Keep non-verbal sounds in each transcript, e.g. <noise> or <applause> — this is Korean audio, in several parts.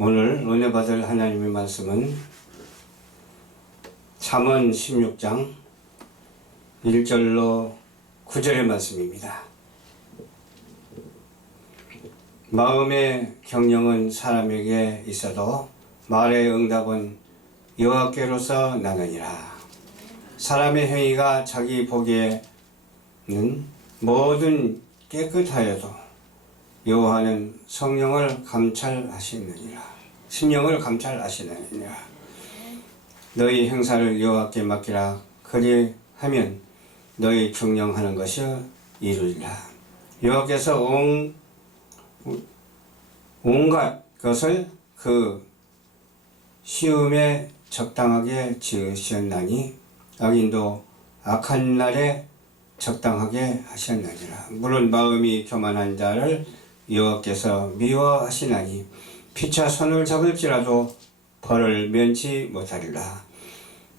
오늘 은혜 받을 하나님의 말씀은 잠언 16장 1절로 9절의 말씀입니다. 마음의 경영은 사람에게 있어도 말의 응답은 여호와께로서 나느니라. 사람의 행위가 자기 보기에는 뭐든 깨끗하여도 여호와는 성령을 감찰하시느니라. 심령을 감찰하시느니라. 너희 행사를 여호와께 맡기라. 그리하면 너희 경영하는 것이 이루리라. 여호와께서 온 온갖 것을 그 시음에 적당하게 지으셨나니 악인도 악한 날에 적당하게 하셨느니라. 물론 마음이 교만한 자를 여호와께서 미워하시나니 피차 손을 잡을지라도 벌을 면치 못하리라.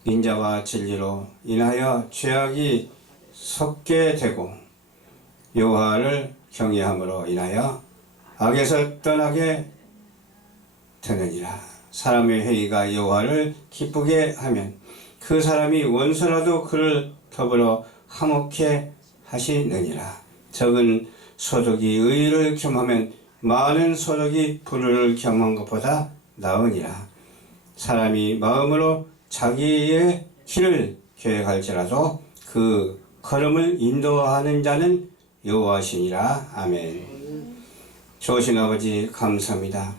인자와 진리로 인하여 죄악이 섞게 되고 여호와를 경외함으로 인하여 악에서 떠나게 되느니라. 사람의 회의가 여호와를 기쁘게 하면 그 사람이 원수라도 그를 더불어 화목해 하시느니라. 적은 소득이 의를 겸하면 많은 소득이 불의를 겸한 것보다 나으니라. 사람이 마음으로 자기의 길을 계획할지라도 그 걸음을 인도하는 자는 여호와시니라. 아멘. 좋으신 아버지 감사합니다.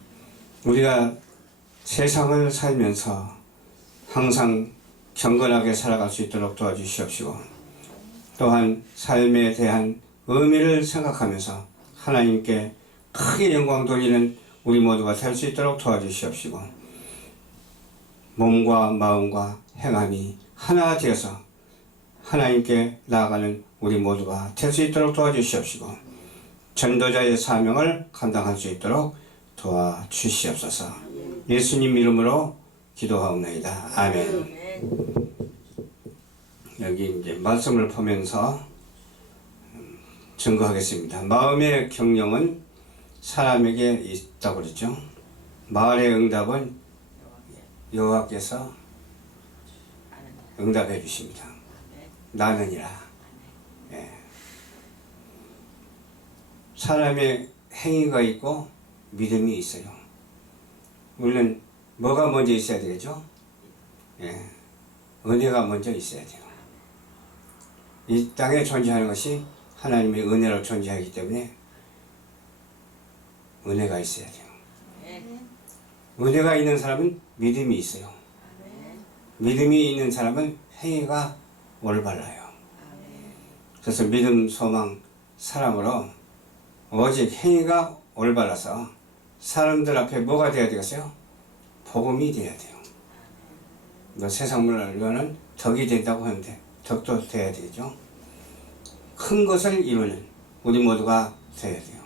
우리가 세상을 살면서 항상 경건하게 살아갈 수 있도록 도와주시옵시고 또한 삶에 대한 의미를 생각하면서 하나님께 크게 영광 돌리는 우리 모두가 될수 있도록 도와주시옵시고 몸과 마음과 행함이 하나 되어서 하나님께 나아가는 우리 모두가 될 수 있도록 도와주시옵시고 전도자의 사명을 감당할 수 있도록 도와주시옵소서 예수님 이름으로 기도하옵나이다. 아멘. 여기 이제 말씀을 보면서 음, 증거하겠습니다. 마음의 경영은 사람에게 있다고 그러죠. 말의 응답은 여호와께서 응답해 주십니다. 나는이라. 예. 사람의 행위가 있고 믿음이 있어요. 물론 뭐가 먼저 있어야 되겠죠? 예. 은혜가 먼저 있어야 돼요. 이 땅에 존재하는 것이 하나님의 은혜로 존재하기 때문에 은혜가 있어야 돼요. 은혜가 있는 사람은 믿음이 있어요. 믿음이 있는 사람은 행위가 올바라요. 그래서 믿음, 소망, 사랑으로 오직 행위가 올바라서 사람들 앞에 뭐가 돼야 되겠어요? 복음이 돼야 돼요. 뭐 세상 문화로는 덕이 된다고 하는데 덕도 돼야 되죠. 큰 것을 이루는 우리 모두가 돼야 돼요.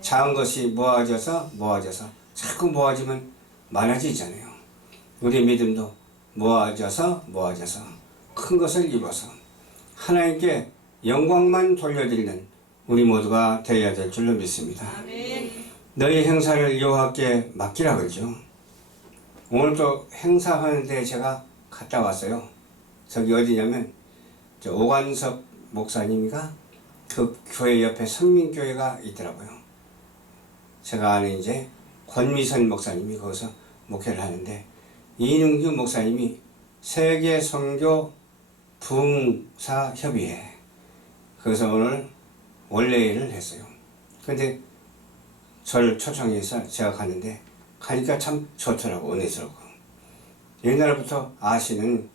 작은 것이 모아져서 모아져서 자꾸 모아지면 많아지잖아요. 우리 믿음도 모아져서 모아져서 큰 것을 이루어서 하나님께 영광만 돌려드리는 우리 모두가 되어야 될 줄로 믿습니다. 너희 행사를 여호와께 맡기라 그러죠. 오늘 또 행사하는데 제가 갔다 왔어요. 저기 어디냐면 저 오관석 목사님이가 그 교회 옆에 성민교회가 있더라고요. 제가 아는 이제 권미선 목사님이 거기서 목회를 하는데 이능규 목사님이 세계 선교 부흥사 협의회 거기서 오늘 원래일을 했어요. 근데 저를 초청해서 제가 갔는데 가니까 참 좋더라고 은혜스럽고 옛날부터 아시는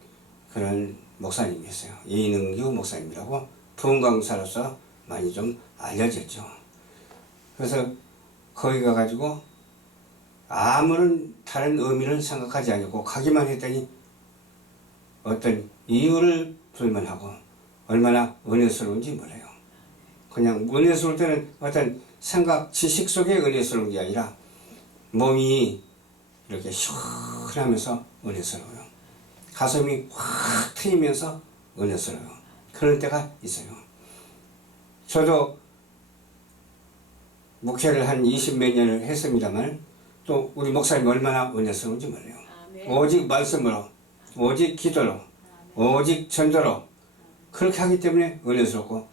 그런 목사님이었어요. 이능규 목사님이라고 부흥강사로서 많이 좀 알려졌죠. 그래서 거기 가가지고 아무런 다른 의미를 생각하지 않고 가기만 했더니 어떤 이유를 불문하고 얼마나 은혜스러운지 몰라요. 그냥 은혜스러울 때는 어떤 생각, 지식 속에 은혜스러운 게 아니라 몸이 이렇게 시원하면서 은혜스러워요. 가슴이 확 트이면서 은혜스러워요. 그런 때가 있어요. 저도 목회를 한 20 몇 년을 했습니다만 또또 우리 목사님 얼마나 은혜스러운지 몰라요. 아멘. 오직 말씀으로, 오직 기도로, 오직 전도로 그렇게 하기 때문에 은혜스럽고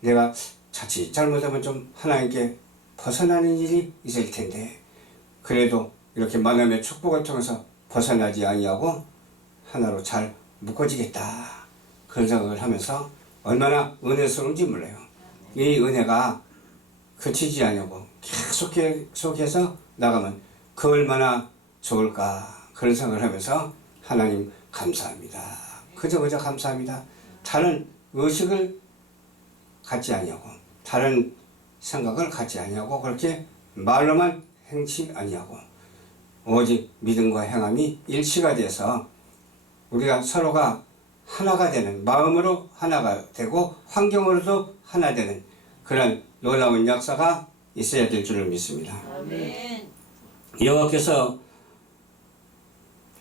내가 자칫 잘못하면 좀 하나님께 벗어나는 일이 있을 텐데 그래도 이렇게 만남의 축복을 통해서 벗어나지 아니하고 하나로 잘 묶어지겠다 그런 생각을 하면서 얼마나 은혜스러운지 몰라요. 이 은혜가 그치지 않냐고 계속 계속해서 나가면 그 얼마나 좋을까 그런 생각을 하면서 하나님 감사합니다. 그저 그저 감사합니다. 다른 의식을 갖지 아니하고 다른 생각을 갖지 아니하고 그렇게 말로만 행치 아니하고 오직 믿음과 행함이 일치가 돼서 우리가 서로가 하나가 되는 마음으로 하나가 되고 환경으로도 하나 되는 그런 놀라운 역사가 있어야 될 줄을 믿습니다. 아멘. 여호와께서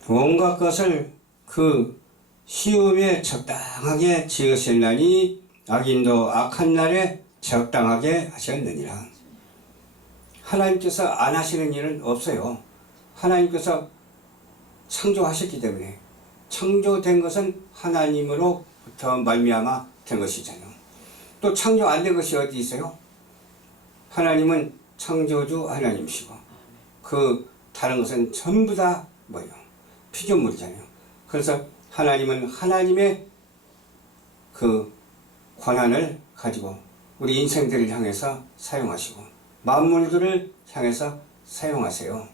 온갖 것을 그 시험에 적당하게 지으실나니 악인도 악한 날에 적당하게 하셨느니라. 하나님께서 안 하시는 일은 없어요. 하나님께서 창조하셨기 때문에 창조된 것은 하나님으로부터 말미암아 된 것이잖아요. 또 창조 안 된 것이 어디 있어요? 하나님은 창조주 하나님이시고 그 다른 것은 전부 다 뭐예요? 피조물이잖아요. 그래서 하나님은 하나님의 그 권한을 가지고 우리 인생들을 향해서 사용하시고 만물들을 향해서 사용하세요.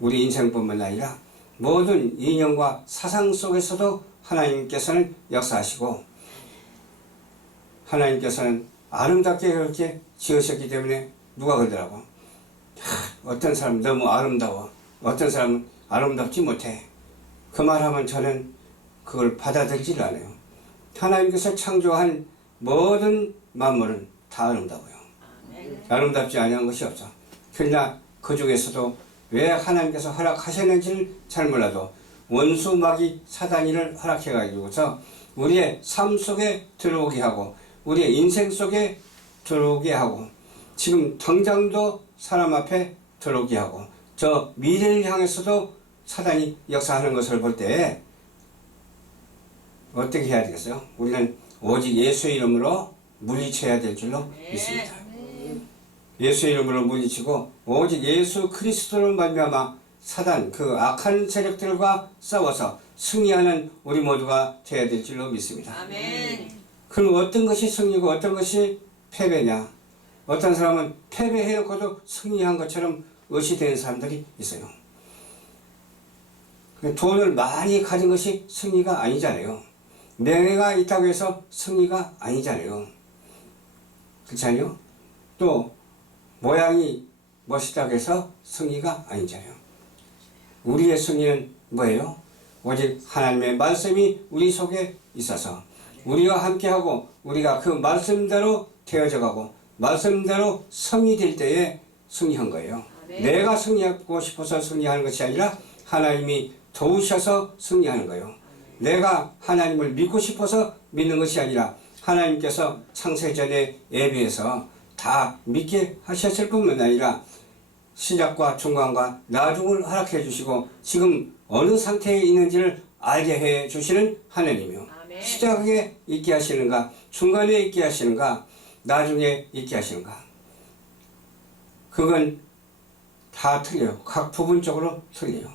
우리 인생뿐만 아니라 모든 인연과 사상 속에서도 하나님께서는 역사하시고 하나님께서는 아름답게 그렇게 지으셨기 때문에 누가 그러더라고. 하, 어떤 사람은 너무 아름다워. 어떤 사람은 아름답지 못해. 그 말하면 저는 그걸 받아들이질 않아요. 하나님께서 창조한 모든 만물은 다 아름다워요. 아멘. 아름답지 아니한 것이 없어. 그러나 그 중에서도 왜 하나님께서 허락하셨는지를 잘 몰라도 원수 마귀 사단이를 허락해가지고서 우리의 삶 속에 들어오게 하고 우리의 인생 속에 들어오게 하고 지금 당장도 사람 앞에 들어오게 하고 저 미래를 향해서도 사단이 역사하는 것을 볼 때 어떻게 해야 되겠어요? 우리는 오직 예수의 이름으로 물리쳐야 될 줄로 믿습니다. 예수 이름으로 물리치고 오직 예수 그리스도로 말미암아 사단 그 악한 세력들과 싸워서 승리하는 우리 모두가 되어야 될 줄로 믿습니다. 아멘. 그럼 어떤 것이 승리고 어떤 것이 패배냐? 어떤 사람은 패배해놓고도 승리한 것처럼 의시되는 사람들이 있어요. 돈을 많이 가진 것이 승리가 아니잖아요. 명예가 있다고 해서 승리가 아니잖아요. 그렇지 않아요? 또 모양이 멋있다고 해서 승리가 아니잖아요. 우리의 승리는 뭐예요? 오직 하나님의 말씀이 우리 속에 있어서 우리와 함께하고 우리가 그 말씀대로 되어져 가고 말씀대로 성이 될 때에 승리한 거예요. 아멘. 내가 승리하고 싶어서 승리하는 것이 아니라 하나님이 도우셔서 승리하는 거예요. 내가 하나님을 믿고 싶어서 믿는 것이 아니라 하나님께서 창세전에 예비해서 다 믿게 하셨을 뿐만 아니라 시작과 중간과 나중을 허락해 주시고 지금 어느 상태에 있는지를 알게 해 주시는 하나님이요. 아멘. 시작에 있게 하시는가, 중간에 있게 하시는가, 나중에 있게 하시는가. 그건 다 틀려요. 각 부분적으로 틀려요.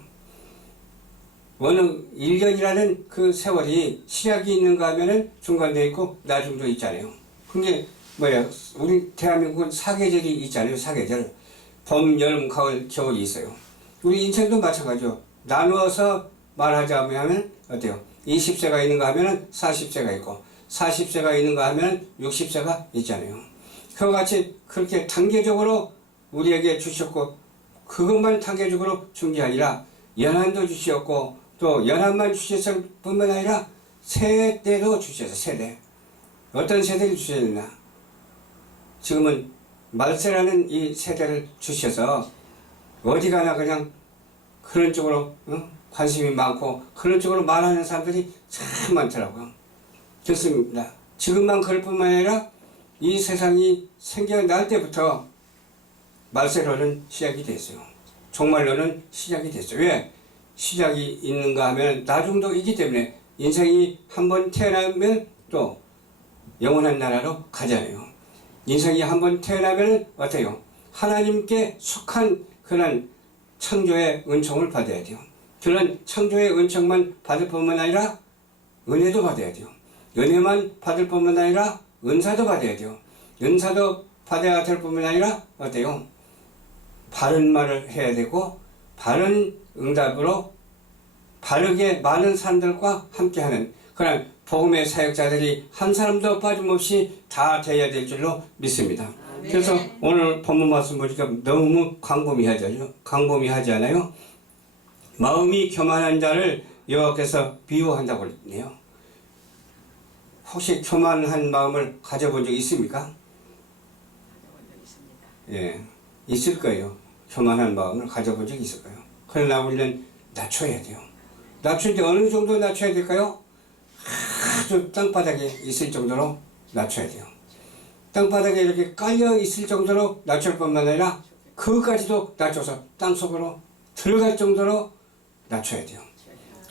어느 1년이라는 그 세월이 시작이 있는가 하면은 중간도 있고 나중도 있잖아요. 그게 뭐야? 우리 대한민국은 사계절이 있잖아요. 사계절. 봄, 여름, 가을, 겨울이 있어요. 우리 인생도 마찬가지죠. 나누어서 말하자면 어때요? 20세가 있는가 하면은 40세가 있고 40세가 있는가 하면 60세가 있잖아요. 그와 같이 그렇게 단계적으로 우리에게 주셨고 그것만 단계적으로 준 게 아니라 연한도 주셨고 또 연한만 주셨을 뿐만 아니라 세대도 주셨어요. 세대. 어떤 세대를 주셨나? 지금은 말세라는 이 세대를 주셔서 어디 가나 그냥 그런 쪽으로 어? 관심이 많고 그런 쪽으로 말하는 사람들이 참 많더라고요. 좋습니다. 지금만 그럴 뿐만 아니라 이 세상이 생겨날 때부터 말세로는 시작이 됐어요. 정말로는 시작이 됐어요. 왜? 시작이 있는가 하면 나중도 있기 때문에 인생이 한번 태어나면 또 영원한 나라로 가잖아요. 인생이 한번 태어나면 어때요? 하나님께 속한 그런 창조의 은총을 받아야 돼요. 그런 창조의 은총만 받을 뿐만 아니라 은혜도 받아야 돼요. 은혜만 받을 뿐만 아니라 은사도 받아야 돼요. 은사도 받아야 될 뿐만 아니라 어때요? 바른 말을 해야 되고 바른 응답으로 바르게 많은 사람들과 함께하는 그런 복음의 사역자들이 한 사람도 빠짐없이 다 되어야 될 줄로 믿습니다. 그래서 오늘 본문 말씀 보니까 너무 광범위하죠. 광범위하지 않아요? 마음이 교만한 자를 여호와께서 비유한다고 그랬네요. 혹시 교만한 마음을 가져본 적 있습니까? 적. 예, 있을 거예요. 교만한 마음을 가져본 적이 있을 거예요. 그러나 우리는 낮춰야 돼요. 낮추는데 어느 정도 낮춰야 될까요? 아주 땅바닥에 있을 정도로 낮춰야 돼요. 땅바닥에 이렇게 깔려 있을 정도로 낮출 뿐만 아니라 그까지도 낮춰서 땅속으로 들어갈 정도로 낮춰야 돼요.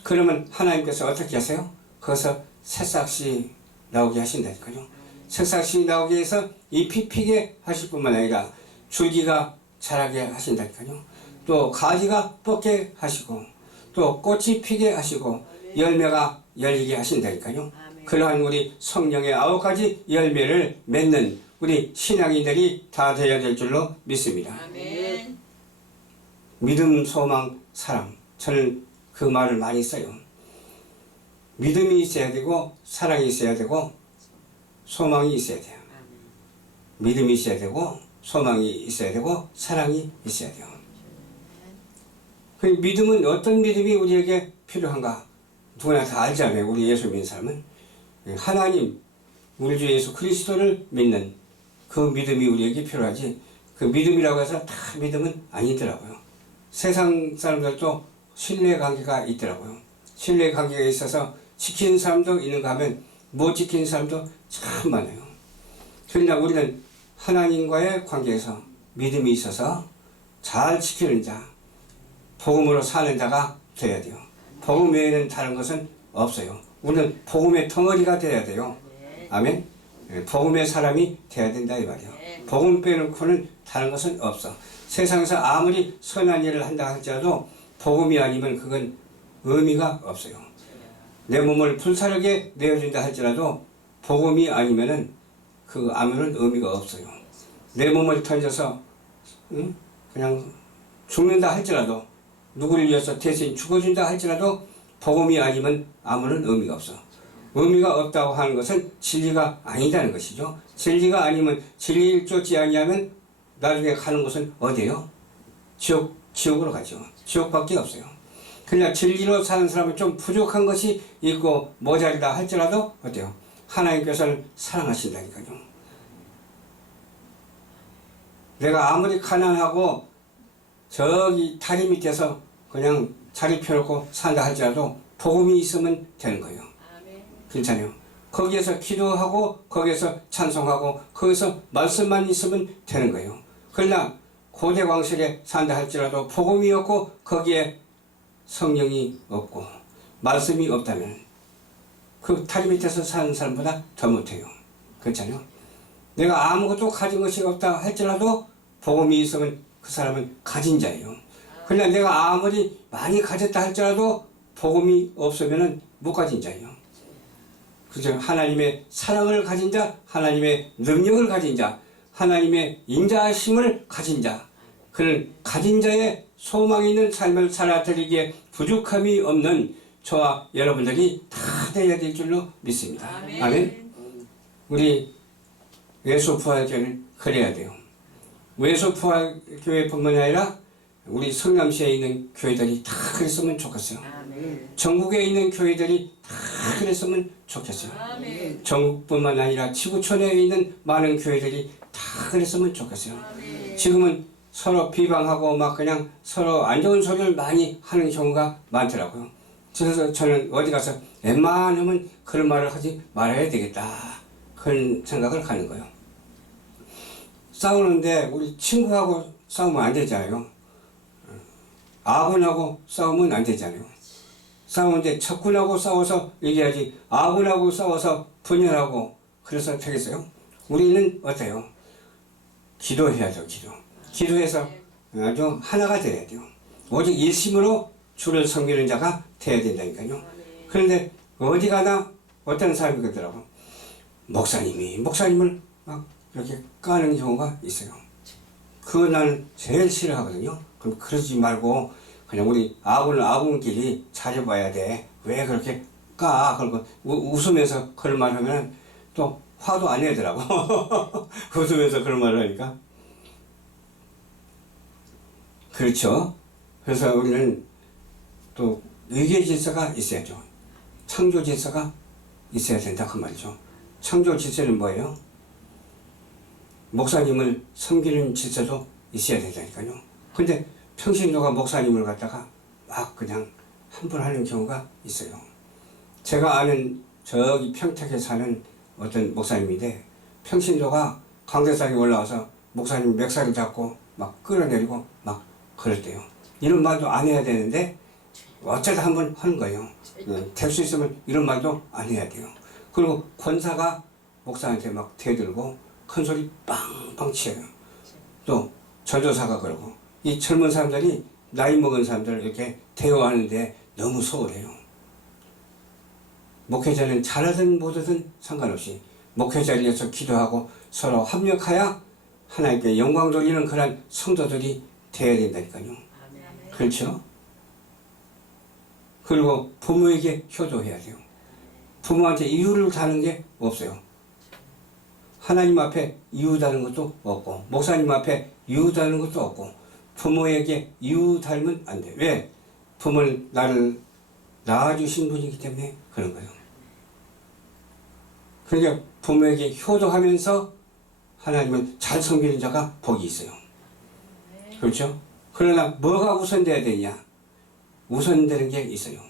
그러면 하나님께서 어떻게 하세요? 거기서 새싹씨 나오게 하신다니까요. 새싹씨 나오게 해서 잎이 피게 하실 뿐만 아니라 줄기가 자라게 하신다니까요. 또 가지가 뻗게 하시고 또 꽃이 피게 하시고 열매가 열리게 하신다니까요. 그러한 우리 성령의 아홉 가지 열매를 맺는 우리 신앙인들이 다 되어야 될 줄로 믿습니다. 아멘. 믿음, 소망, 사랑. 저는 그 말을 많이 써요. 믿음이 있어야 되고, 사랑이 있어야 되고, 소망이 있어야 돼요. 믿음이 있어야 되고, 소망이 있어야 되고, 사랑이 있어야 돼요. 그 믿음은 어떤 믿음이 우리에게 필요한가? 누구나 다 알잖아요. 우리 예수 믿는 사람은. 하나님, 우리 주 예수 그리스도를 믿는 그 믿음이 우리에게 필요하지. 그 믿음이라고 해서 다 믿음은 아니더라고요. 세상 사람들도 신뢰 관계가 있더라고요. 신뢰 관계가 있어서 지키는 사람도 있는가 하면 못 지키는 사람도 참 많아요. 그러나 우리는 하나님과의 관계에서 믿음이 있어서 잘 지키는 자, 복음으로 사는 자가 되어야 돼요. 복음 외에는 다른 것은 없어요. 우리는 복음의 덩어리가 되어야 돼요. 아멘. 예, 복음의 사람이 되어야 된다 이 말이에요. 복음 빼놓고는 다른 것은 없어. 세상에서 아무리 선한 일을 한다 할지라도 복음이 아니면 그건 의미가 없어요. 내 몸을 불사르게 내어준다 할지라도 복음이 아니면은 그 아무런 의미가 없어요. 내 몸을 던져서 응? 그냥 죽는다 할지라도 누구를 위해서 대신 죽어준다 할지라도 복음이 아니면 아무런 의미가 없어. 의미가 없다고 하는 것은 진리가 아니다는 것이죠. 진리가 아니면 진리를 쫓지 아니하면 나중에 가는 곳은 어디예요? 지옥, 지옥으로 가죠. 지옥밖에 없어요. 그냥 진리로 사는 사람은 좀 부족한 것이 있고 모자리다 할지라도 어때요? 하나님께서는 사랑하신다니까요. 내가 아무리 가난하고 저기 다리 밑에서 그냥 자리 펴놓고 산다 할지라도 복음이 있으면 되는 거예요. 괜찮아요. 거기에서 기도하고 거기에서 찬송하고 거기서 말씀만 있으면 되는 거예요. 그러나 고대 왕실에 산다 할지라도 복음이 없고 거기에 성령이 없고 말씀이 없다면 그 다리 밑에서 사는 사람보다 더 못해요. 그렇잖아요. 내가 아무것도 가진 것이 없다 할지라도 복음이 있으면 그 사람은 가진 자예요. 그러나 내가 아무리 많이 가졌다 할지라도 복음이 없으면은 못 가진 자예요. 그죠? 하나님의 사랑을 가진 자, 하나님의 능력을 가진 자, 하나님의 인자하심을 가진 자, 그런 가진 자의 소망 있는 삶을 살아드리기에 부족함이 없는 저와 여러분들이 다 되어야 될 줄로 믿습니다. 아멘. 아멘. 우리 외소 부활교회는 그래야 돼요. 외소 부활교회뿐만 아니라 우리 성남시에 있는 교회들이 다 그랬으면 좋겠어요. 아멘. 전국에 있는 교회들이 다 그랬으면 좋겠어요. 아멘. 전국뿐만 아니라 지구촌에 있는 많은 교회들이 다 그랬으면 좋겠어요. 지금은 서로 비방하고 막 그냥 서로 안 좋은 소리를 많이 하는 경우가 많더라고요. 그래서 저는 어디 가서 웬만하면 그런 말을 하지 말아야 되겠다. 그런 생각을 하는 거예요. 싸우는데 우리 친구하고 싸우면 안 되잖아요. 아군하고 싸우면 안 되잖아요. 싸우는데 적군하고 싸워서 이겨야지 아군하고 싸워서 분열하고 그래서 되겠어요? 우리는 어때요? 기도해야죠, 기도. 기도해서 아주 하나가 돼야 돼요. 오직 일심으로 주를 섬기는 자가 돼야 된다니까요. 그런데 어디 가나 어떤 사람이 그러더라고. 목사님이 목사님을 막 이렇게 까는 경우가 있어요. 그거 나는 제일 싫어하거든요. 그럼 그러지 말고 그냥 우리 아군 아군끼리 잘해봐야 돼. 왜 그렇게 까? 그리고 우- 웃으면서 그런 말 하면 또 화도 안 내더라고. <laughs> 웃으면서 그런 말을 하니까. 그렇죠. 그래서 우리는 또 의계 질서가 있어야죠. 창조 질서가 있어야 된다 그 말이죠. 창조 질서는 뭐예요? 목사님을 섬기는 질서도 있어야 된다니까요. 근데 평신도가 목사님을 갖다가 막 그냥 함부로 하는 경우가 있어요. 제가 아는 저기 평택에 사는 어떤 목사님인데 평신도가 강대상에 올라와서 목사님 맥살을 잡고 막 끌어내리고 막 그럴 때요. 이런 말도 안 해야 되는데 어쩌다 한번 하는 거예요. 될 수 있으면 이런 말도 안 해야 돼요. 그리고 권사가 목사한테 막 대들고 큰 소리 빵빵 치어요. 또 전도사가 그러고 이 젊은 사람들이 나이 먹은 사람들 이렇게 대화하는데 너무 소홀해요. 목회자는 잘하든 못하든 상관없이 목회 자리에서 기도하고 서로 합력하여 하나님께 영광 돌리는 그런 성도들이 되어야 된다니까요. 그렇죠? 그리고 부모에게 효도해야 돼요. 부모한테 이유를 다는 게 없어요. 하나님 앞에 이유 다는 것도 없고, 목사님 앞에 이유 다는 것도 없고, 부모에게 이유 달면 안 돼. 왜? 부모는 나를 낳아주신 분이기 때문에 그런 거예요. 그러니까 부모에게 효도하면서 하나님은 잘 섬기는 자가 복이 있어요. 그렇죠? 그러나 뭐가 우선돼야 되냐? 우선되는 게 있어요.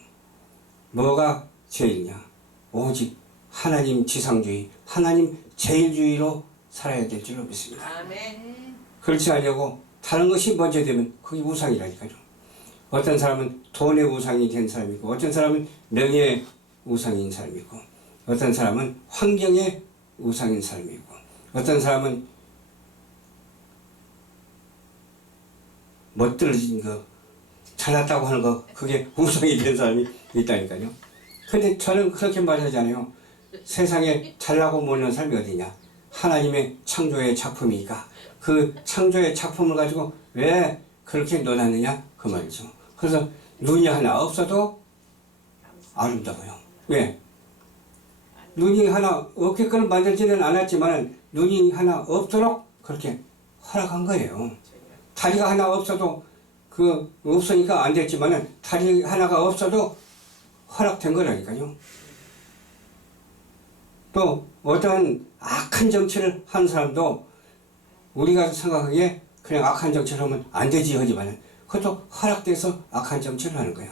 뭐가 제일이냐? 오직 하나님 지상주의, 하나님 제일주의로 살아야 될 줄로 믿습니다. 아멘. 그렇지 않냐고 다른 것이 먼저 되면 그게 우상이라니까요. 어떤 사람은 돈의 우상이 된 사람이 있고, 어떤 사람은 명예의 우상인 사람이 있고, 어떤 사람은 환경의 우상인 사람이 있고, 어떤 사람은 멋들어진 거, 잘났다고 하는 거, 그게 우상이 된 사람이 있다니까요. 근데 저는 그렇게 말하잖아요. 세상에 잘나고 못난 삶이 어디냐? 하나님의 창조의 작품이니까 그 창조의 작품을 가지고 왜 그렇게 논하느냐 그 말이죠. 그래서 눈이 하나 없어도 아름다워요. 왜? 눈이 하나 없게끔 만들지는 않았지만 눈이 하나 없도록 그렇게 허락한 거예요. 다리가 하나 없어도 그 없으니까 안 됐지만은 다리 하나가 없어도 허락된 거라니까요. 또 어떤 악한 정치를 한 사람도 우리가 생각하기에 그냥 악한 정치를 하면 안 되지 하지만 그것도 허락돼서 악한 정치를 하는 거야.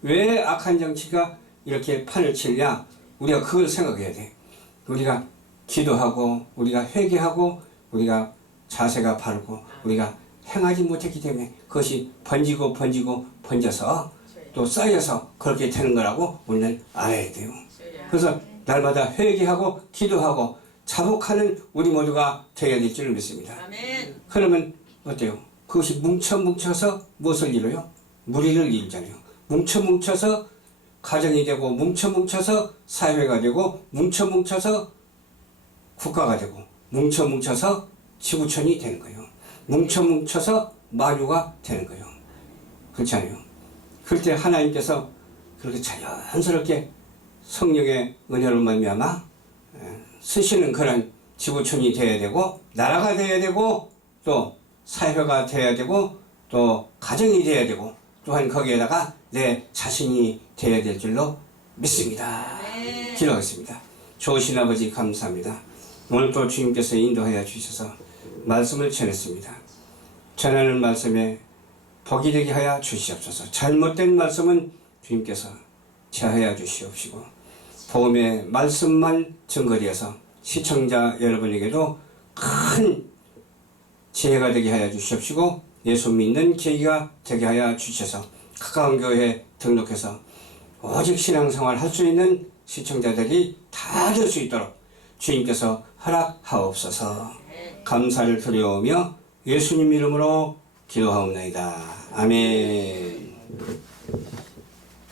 왜 악한 정치가 이렇게 판을 치냐? 우리가 그걸 생각해야 돼. 우리가 기도하고 우리가 회개하고 우리가 자세가 바르고 우리가 행하지 못했기 때문에 그것이 번지고 번지고 번져서 또 쌓여서 그렇게 되는 거라고 우리는 알아야 돼요. 그래서 날마다 회개하고 기도하고 자복하는 우리 모두가 되어야 될 줄 믿습니다. 아멘. 그러면 어때요? 그것이 뭉쳐 뭉쳐서 무엇을 이뤄요? 무리를 이루잖아요. 뭉쳐 뭉쳐서 가정이 되고 뭉쳐 뭉쳐서 사회가 되고 뭉쳐 뭉쳐서 국가가 되고 뭉쳐 뭉쳐서 지구촌이 되는 거예요. 뭉쳐 뭉쳐서 만유가 되는 거예요. 그렇지 않아요? 그럴 때 하나님께서 그렇게 자연스럽게 성령의 은혜로 말미암아 에, 쓰시는 그런 지구촌이 되어야 되고 나라가 되어야 되고 또 사회가 되어야 되고 또 가정이 되어야 되고 또한 거기에다가 내 자신이 되어야 될 줄로 믿습니다. 네. 기도하겠습니다. 좋으신 아버지 감사합니다. 오늘 또 주님께서 인도하여 주셔서 말씀을 전했습니다. 전하는 말씀에 복이 되게 하여 주시옵소서. 잘못된 말씀은 주님께서 제하여 주시옵시고 복음의 말씀만 증거리어서 시청자 여러분에게도 큰 지혜가 되게 하여 주시옵시고 예수 믿는 계기가 되게 하여 주셔서 가까운 교회에 등록해서 오직 신앙생활 할 수 있는 시청자들이 다 될 수 있도록 주님께서 허락하옵소서 감사를 드려오며 예수님 이름으로 기도하옵나이다. 아멘.